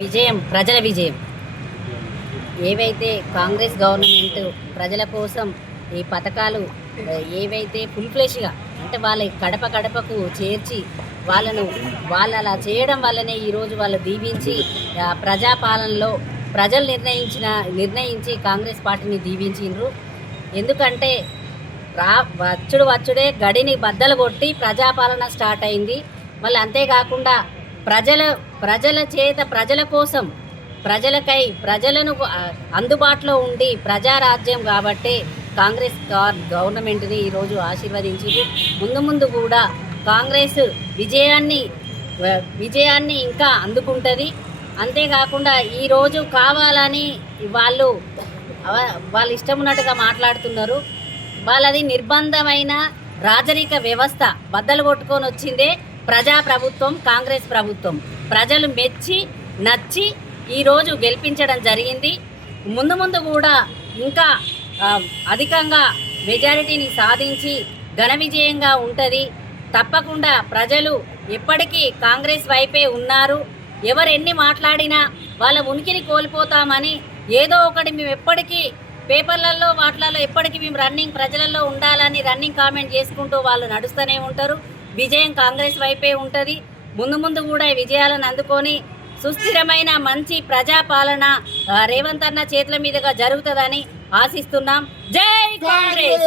విజయం ప్రజల విజయం. ఏవైతే కాంగ్రెస్ గవర్నమెంట్ ప్రజల కోసం ఈ పథకాలు ఏవైతే ఫుల్ ఫ్లెష్గా అంటే వాళ్ళ గడప గడపకు చేర్చి వాళ్ళు అలా చేయడం వల్లనే ఈరోజు వాళ్ళు దీవించి ప్రజాపాలనలో ప్రజలు నిర్ణయించి కాంగ్రెస్ పార్టీని దీవించిండ్రు. ఎందుకంటే వచ్చుడే గడిని బద్దలు కొట్టి ప్రజాపాలన స్టార్ట్ అయింది. మళ్ళీ అంతేకాకుండా ప్రజల చేత ప్రజల కోసం ప్రజలకై ప్రజలను అందుబాటులో ఉండి ప్రజారాజ్యం కాబట్టి కాంగ్రెస్ గవర్నమెంట్ని ఈరోజు ఆశీర్వదించింది. ముందు కూడా కాంగ్రెస్ విజయాన్ని ఇంకా అందుకుంటుంది. అంతేకాకుండా ఈరోజు కావాలని వాళ్ళు ఇష్టం ఉన్నట్టుగా మాట్లాడుతున్నారు. వాళ్ళది నిర్బంధమైన రాజరిక వ్యవస్థ బద్దలు కొట్టుకొని వచ్చిందే ప్రజాప్రభుత్వం, కాంగ్రెస్ ప్రభుత్వం. ప్రజలు మెచ్చి నచ్చి ఈరోజు గెలిపించడం జరిగింది. ముందు కూడా ఇంకా అధికంగా మెజారిటీని సాధించి ఘన విజయంగా ఉంటుంది. తప్పకుండా ప్రజలు ఎప్పటికీ కాంగ్రెస్ వైపే ఉన్నారు. ఎవరు ఎన్ని మాట్లాడినా వాళ్ళ ఉనికిని కోల్పోతామని ఏదో ఒకటి మేము ఎప్పటికీ పేపర్లలో వాటిలలో ఎప్పటికీ మేము ప్రజలలో ఉండాలని రన్నింగ్ కామెంట్ చేసుకుంటూ వాళ్ళు నడుస్తూనే ఉంటారు. విజయం కాంగ్రెస్ వైపే ఉంటుంది. ముందు కూడా ఈ విజయాలను అందుకొని సుస్థిరమైన మంచి ప్రజాపాలన రేవంత్ అన్న చేతుల మీదుగా జరుగుతుందని ఆశిస్తున్నాం. జై కాంగ్రెస్.